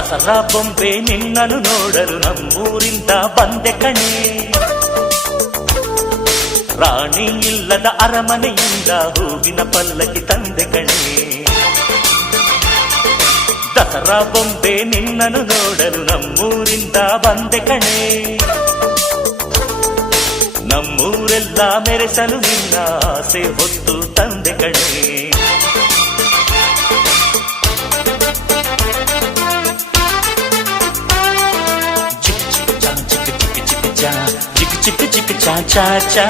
ದಸರಾ ಬೊಂಬೆ ನಿನ್ನನ್ನು ನೋಡಲು ನಮ್ಮೂರಿಂದ ಬಂದೆ ಕಣೆ. ರಾಣಿ ಇಲ್ಲದ ಅರಮನೆಯಿಂದ ಹೂವಿನ ಪಲ್ಲಕ್ಕಿ ತಂದೆ ಕಣೆ. ದಸರಾ ಬೊಂಬೆ ನಿನ್ನನ್ನು ನೋಡಲು ನಮ್ಮೂರಿಂದ ಬಂದೆ ಕಣೆ. ನಮ್ಮೂರೆಲ್ಲ ಮೆರೆಸಲು ನಿನ್ನ ಆಸೆ ಹೊತ್ತು ತಂದೆ ಕಣೆ. ಚಿಕ್ ಚಿಕ್ ಚಾ ಚಾ ಚಾ